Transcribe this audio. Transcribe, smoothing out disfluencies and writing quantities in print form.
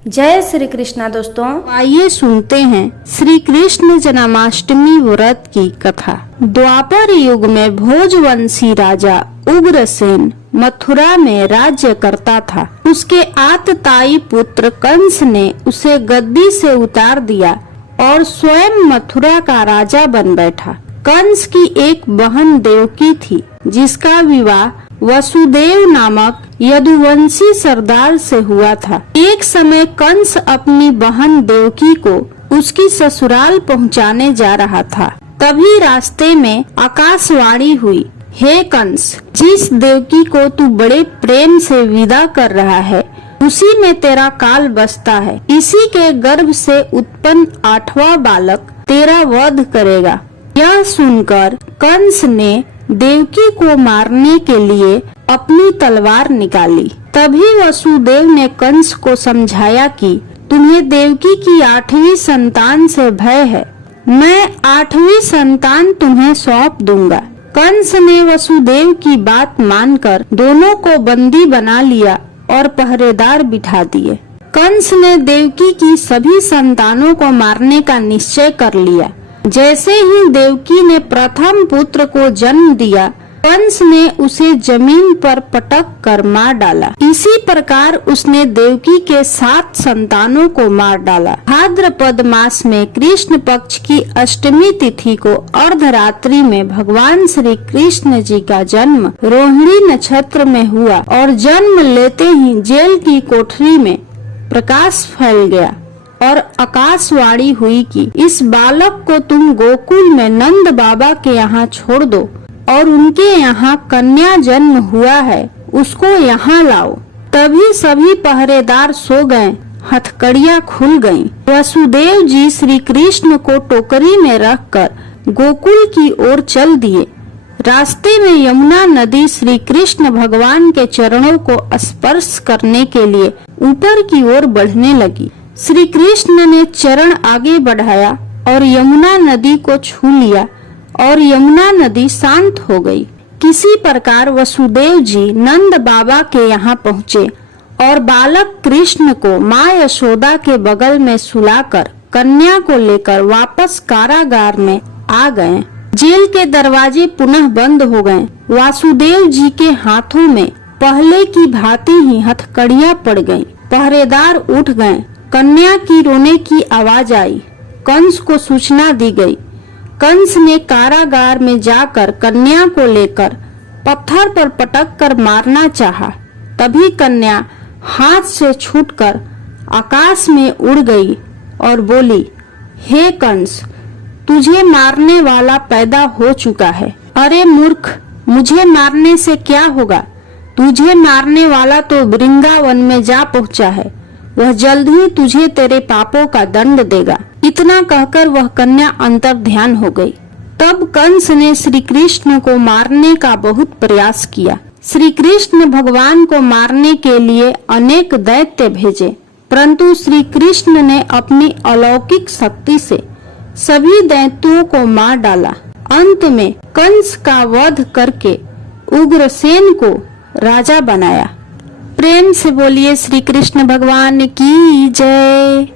जय श्री कृष्णा दोस्तों। आइए सुनते हैं श्री कृष्ण जन्माष्टमी व्रत की कथा। द्वापर युग में भोजवंशी राजा उग्रसेन मथुरा में राज्य करता था। उसके आतताई पुत्र कंस ने उसे गद्दी से उतार दिया और स्वयं मथुरा का राजा बन बैठा। कंस की एक बहन देवकी थी, जिसका विवाह वसुदेव नामक यदुवंशी सरदार से हुआ था। एक समय कंस अपनी बहन देवकी को उसकी ससुराल पहुंचाने जा रहा था। तभी रास्ते में आकाशवाणी हुई, हे कंस, जिस देवकी को तू बड़े प्रेम से विदा कर रहा है, उसी में तेरा काल बसता है। इसी के गर्भ से उत्पन्न 8वां बालक तेरा वध करेगा। यह सुनकर कंस ने देवकी को मारने के लिए अपनी तलवार निकाली। तभी वसुदेव ने कंस को समझाया कि तुम्हें देवकी की 8वीं संतान से भय है, मैं 8वीं संतान तुम्हें सौंप दूंगा। कंस ने वसुदेव की बात मानकर दोनों को बंदी बना लिया और पहरेदार बिठा दिए। कंस ने देवकी की सभी संतानों को मारने का निश्चय कर लिया। जैसे ही देवकी ने प्रथम पुत्र को जन्म दिया, कंस ने उसे जमीन पर पटक कर मार डाला। इसी प्रकार उसने देवकी के 7 संतानों को मार डाला। भाद्रपद मास में कृष्ण पक्ष की अष्टमी तिथि को अर्धरात्रि में भगवान श्री कृष्ण जी का जन्म रोहिणी नक्षत्र में हुआ और जन्म लेते ही जेल की कोठरी में प्रकाश फैल गया और आकाशवाणी हुई कि इस बालक को तुम गोकुल में नंद बाबा के यहाँ छोड़ दो और उनके यहाँ कन्या जन्म हुआ है, उसको यहाँ लाओ। तभी सभी पहरेदार सो गए, हथकड़ियाँ खुल गईं। वसुदेव जी श्री कृष्ण को टोकरी में रखकर गोकुल की ओर चल दिए। रास्ते में यमुना नदी श्री कृष्ण भगवान के चरणों को स्पर्श करने के लिए ऊपर की ओर बढ़ने लगी। श्री कृष्ण ने चरण आगे बढ़ाया और यमुना नदी को छू लिया और यमुना नदी शांत हो गई। किसी प्रकार वसुदेव जी नंद बाबा के यहाँ पहुँचे और बालक कृष्ण को माँ यशोदा के बगल में सुलाकर कन्या को लेकर वापस कारागार में आ गए। जेल के दरवाजे पुनः बंद हो गए। वासुदेव जी के हाथों में पहले की भांति ही हथकड़ियाँ पड़ गईं। पहरेदार उठ गए। कन्या की रोने की आवाज आई। कंस को सूचना दी गई। कंस ने कारागार में जाकर कन्या को लेकर पत्थर पर पटक कर मारना चाहा। तभी कन्या हाथ से छूटकर आकाश में उड़ गई और बोली, हे कंस, तुझे मारने वाला पैदा हो चुका है। अरे मूर्ख, मुझे मारने से क्या होगा? तुझे मारने वाला तो वृंदावन में जा पहुंचा है, वह जल्द ही तुझे तेरे पापों का दंड देगा। इतना कहकर वह कन्या अंतर ध्यान हो गई। तब कंस ने श्री कृष्ण को मारने का बहुत प्रयास किया। श्री कृष्ण भगवान को मारने के लिए अनेक दैत्य भेजे, परंतु श्री कृष्ण ने अपनी अलौकिक शक्ति से सभी दैत्यों को मार डाला। अंत में कंस का वध करके उग्रसेन को राजा बनाया। प्रेम से बोलिए श्री कृष्ण भगवान की जय।